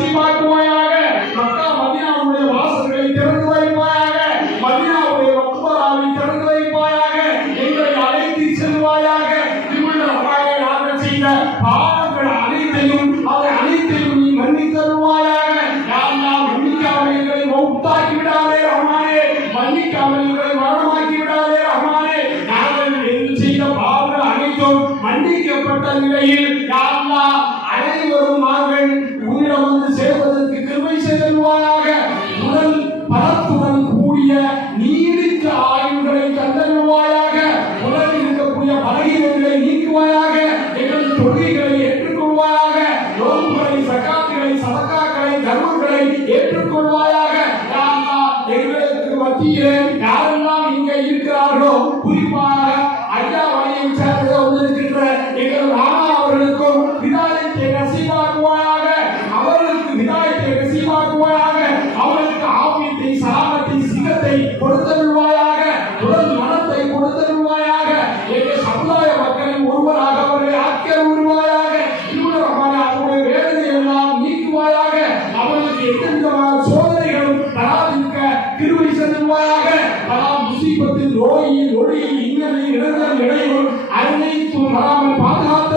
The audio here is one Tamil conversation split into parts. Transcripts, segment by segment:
நசீபாக்குவாயாக மக்கா மதினாவுடைய வாசல்களை திறந்து வைப்பாயாக. மதினாவுடைய மக்பராவை திறந்து வைப்பாயாக. எங்களை அழைத்து செல்வாயாக. நாங்கள் செய்த பாவங்கள் அனைத்தையும் அதை அனைத்தையும் நீ மன்னித்து தருவாயாக. யாரெல்லாம் மன்னிக்காமல் எங்களை மௌத்தாக்கி விடாதே ரஹ்மானே. மன்னிக்காமல் எங்களை மரணமாக்கி விடாதே ரஹ்மானே. நாங்கள் செய்த பாவங்கள் அனைத்தும் மன்னிக்கப்பட்ட நிலையில் யாரெல்லாம் அனைவரும் நாங்கள் நாம் வந்து சேர்வதற்கு கிருமை செய்தருவாயாக உடல் பலத்துடன் கூடிய நீடித்த ஆயுள்களை தந்தருவாயாக உடலில் இருக்கக்கூடிய பலகீனங்களை நீக்குவாயாக. எங்கள் தொழுகைகளை ஏற்றுக்கொள்வாயாக. நோன்புகளை சக்காக்களை சதக்காக்களை தர்மங்களை ஏற்றுக்கொள்வாயாக. எங்களுக்கு மத்தியிலே யாரெல்லாம் இங்கே இருக்கிறார்களோ குறிப்பாக ஐயா உருவாக பல முசீபத்தில் நோயில் ஒளியில் இன்னலில் இடங்கள் இடையூறு அனைத்தும் வராமல் பாதுகாப்பு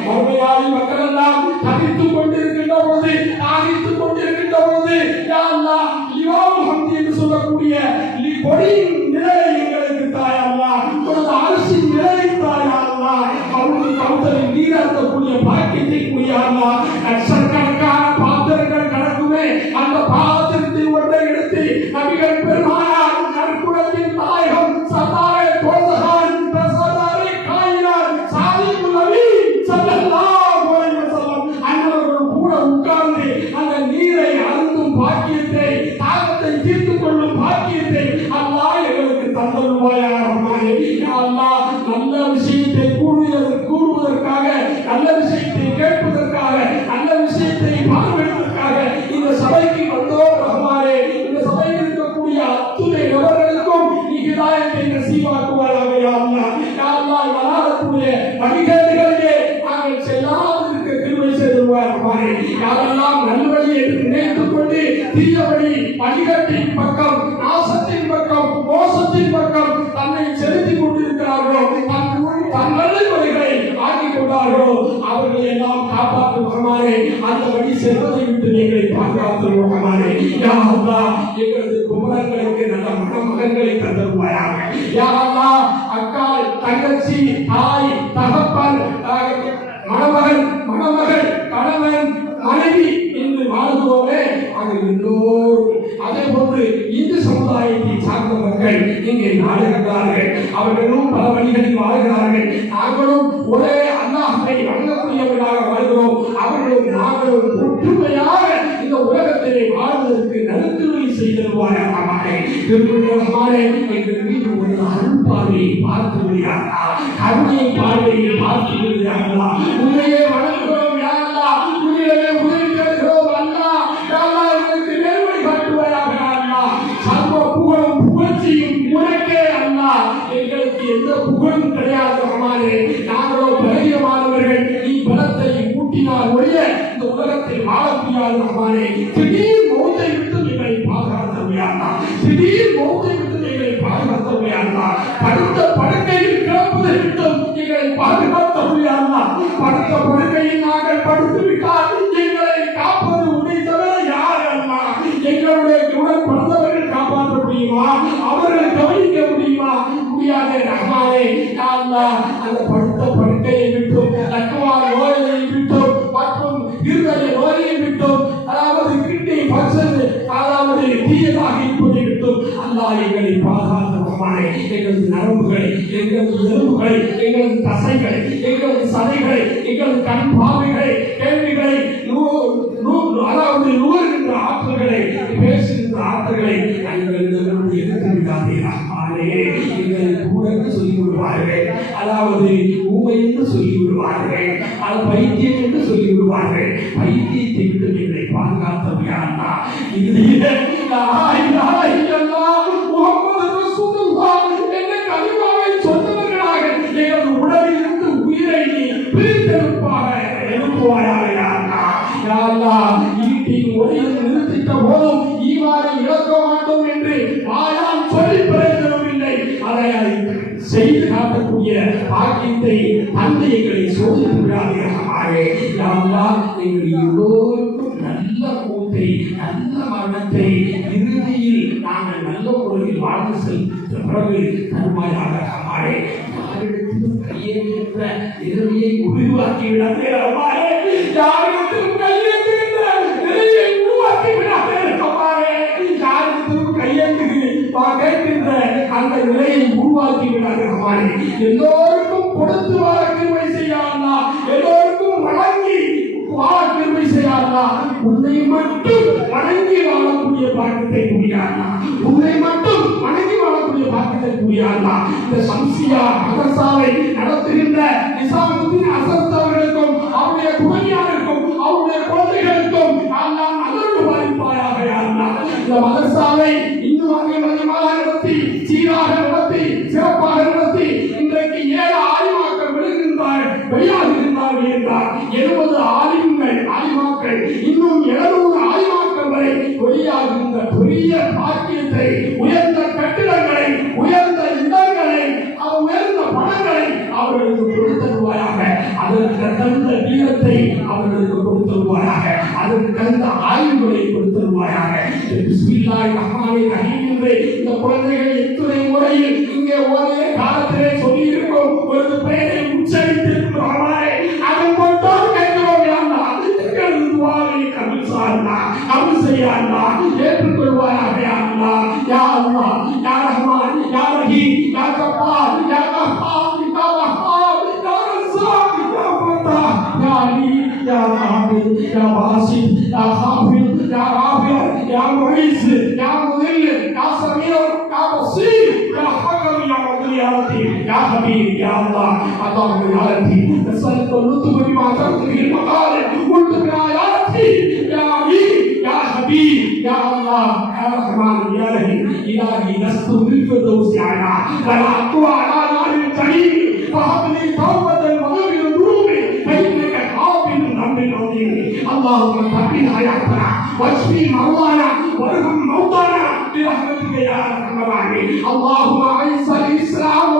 அல்லா மறுமையாய் மக்கள் எல்லாம் நபர்களுக்கும் நீ ஹிதாயத்தை நசீவாக்குவாயாக யா வராதக்கூடிய வழிகேடுகளிலே நாங்கள் செல்லாமல் இருக்க கிருபை யாரெல்லாம் நல்வழி நினைத்துக் கொண்டு தீயவழி வழிகட்டின் பக்கம் நாசத்தின் பக்கம் மோசத்தின் பக்கம் தன்னை செலுத்திக் கொண்டிருக்கிறார்களோ தன் நல்ல வழிகளை ஆக்கிக் கொண்டார்களோ அவர்களை எல்லாம் காப்பாற்றும் ரஹ்மானே அந்த வழி செல்வதை விட்டு நீங்களை பாதுகாத்து ரஹ்மானே யா எங்களது மணமகன்களை தந்தருவாயாக அக்கால் தங்கச்சி தாய் தகப்பன் மணமகன் மணமகள் கணவன் மனைவி என்று வாழ்கிறோமே அது எல்லோரும். அதே போன்று இந்து சமுதாயத்தை சார்ந்தவர்கள் இங்கே நாடுகிறார்கள் அவர்களும் பல வழிகளில் வாழ்கிறார்கள். நாங்களும் ஒரே அல்லாஹை வணங்கக்கூடியவர்களாக வாழ்கிறோம். அவர்களும் நாங்களும் ஒற்றுமையாக செய்திருவார்கள் ஒரு அருள் பார்வையை பார்த்து விடுகிறார்களா கருணை பார்வையை பார்த்து விடுகிறார்களா யா அந்த படுத்த படுக்கையை விட்டும் லக்குவா நோயை விட்டும் மற்றும் இருதய நோயை விட்டும். அதாவது கிட்னி பக்சன் அதாவது தீயதாக இருப்பதை விட்டும். அல்லாஹ் எங்களை பாதுகாத்த எங்களது நரம்புகளை எங்களது எலும்புகளை எங்களது தசைகளை எங்களது சதைகளை எங்களது கண் பார்வைகளை கேள்விகளை அதாவது நுகர்கின்ற ஆற்றல்களை பேசுகின்ற ஆற்றல்களை அதாவது ஊமை என்று சொல்லி விடுவார்கள் அது பைத்தியம் என்று சொல்லி விடுவார்கள் பைத்தியத்தை விட்டு எங்களை பாதுகாத்தவையானா இறுதியிலே லா சொன்னவர்களாக உடலில் இருந்து உயிரை நீ பிரித்தெடுப்பாக எழுப்புவாயாக நிறுத்திட்ட போதும் பாக்கியத்தை அந்த எங்களை சோதித்து யாரெல்லாம் எங்கள் எல்லோருக்கும் நல்ல கூத்தை நல்ல மரணத்தை இறுதியில் நாங்கள் நல்ல முறையில் வாழ்ந்து செல்கின்ற பிறகு தருமாயாக அம்மாடே யாரிடத்திலும் கையேற்ற இறுதியை உருவாக்கி விடாதே அம்மாடே யாரிடத்திலும் கையேற்றுகின்ற இறுதியை உருவாக்கி விடாதே அம்மாடே யாரிடத்திலும் கேட்கின்ற அந்த நிலையை உருவாக்கி விடாதே எல்லோருக்கும் முடியாதா? இந்த சம்சியா மதசாலை நடத்துகின்ற நிசாமுதீன் அசத் அவர்களுக்கும் அவருடைய துணையாருக்கும் அவருடைய குழந்தைகளுக்கும் அல்லாஹ் நல்லொரு பாதிப்பாயாக இந்த மதசாலை என்று இந்த குழந்தைகள் எத்தனை முறையில் இங்கே ஒரே காலத்திலே சொல்லி இருக்கும் ஒரு பெயரை உச்சரித்திருக்கிறோமாய் அதை மட்டும் கேட்கிறோம் யாரா எங்களது துவாவை கபுல் சாரா கபுல் செய்யாரா ஏற்றுக்கொள்வாயாக யாரா யா அல்லாஹ் யா ரஹ்மான் யா ரஹீம் யா கஃபார் யா கஃபார் யா வஹாப் யா ரஸாக் யா ஃபத்தாஹ் யா அலி யா காபில் யா வாசித் யா ஹாஃபில் யா يا معز يا مذل يا سميع يا بصير. يا حكم يا عدل يا لطيف يا خبير يا الله اللهم يا لطيف نسألك بما ترك به المقالب قلت يا عميد يا خبير يا الله يا رحمن يا إلهي لست بالفردوس على بل على نار الجحيم. فهب لي توبة المغفرة اللهم ثبت حياتنا واشفي مرضانا وارحم موتانا برحمتك يا أرحم الراحمين. اللهم أعز الإسلام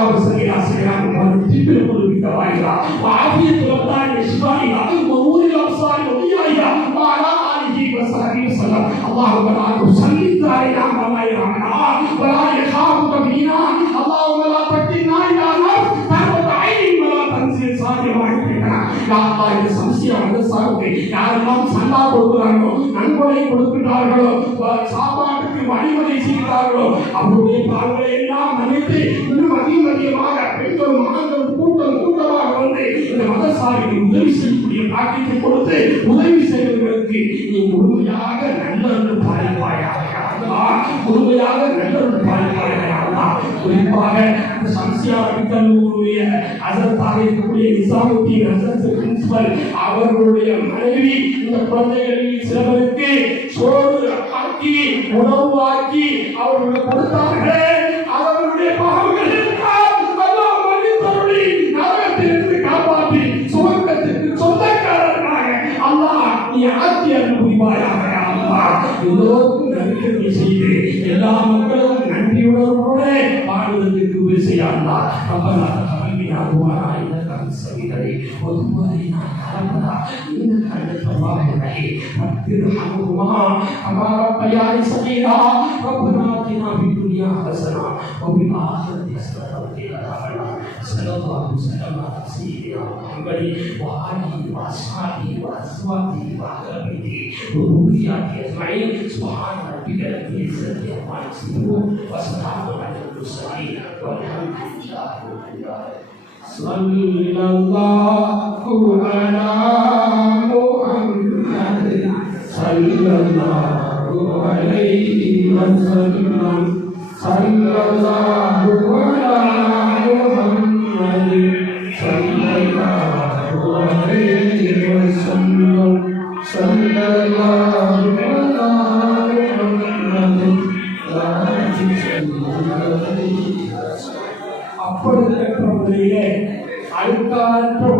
Father, சாப்பாட்டுக்கு வழிமுறை செய்கிறார்களோ அவருடைய பாவங்களை எல்லாம் மன்னித்து இன்னும் அதிகம் அதிகமாக பெண்களும் ஆண்களும் கூட்டம் கூட்டமாக வந்து இந்த மதசாரிக்கு உதவி செய்யக்கூடிய பாக்கியத்தை கொடுத்து உதவி செய்வதற்கு நீ முழுமையாக நல்லொன்று பாலிப்பாயாக முழுமையாக நல்லொன்று பாலிப்பாயாக குறிப்பாக சம்சியா கல்லூரிய அதற்காக இருக்கக்கூடிய நிசாமுத்தீன் ஹசரத் பிரின்சிபல் அவர்களுடைய மனைவி இந்த குழந்தைகளில் சிலவருக்கு சோறு ஆக்கி உணவாக்கி அவர்களுக்கு கொடுத்தார்களே அவர்களுடைய பாவங்கள் எல்லாம் அல்லாஹ் மன்னித்தருளி நரகத்திலிருந்து காப்பாற்றி சுவர்க்கத்திற்கு சொந்தக்காரர்களாக அல்லாஹ் நீ ஆட்சி அருள் எல்லோருக்கும் நன்றிகள் செய்து எல்லா மக்களும் உதவி صغيرا ربنا اتنا في الدنيا حسنه وفي الاخره حسنه وقنا عذاب النار صلى الله وسلم على سيدنا محمد واله واصحابه وازواجه واهل بيته وذرياته اجمعين سبحان ربك رب العزه عما يصفون وسلام على المرسلين والحمد لله رب العالمين صلى الله على محمد صلى الله عليه وسلم صلى الله على محمد صلى الله عليه وسلم صلى الله على محمد அப்பொழுது முறையிலே அழுக்காற்ற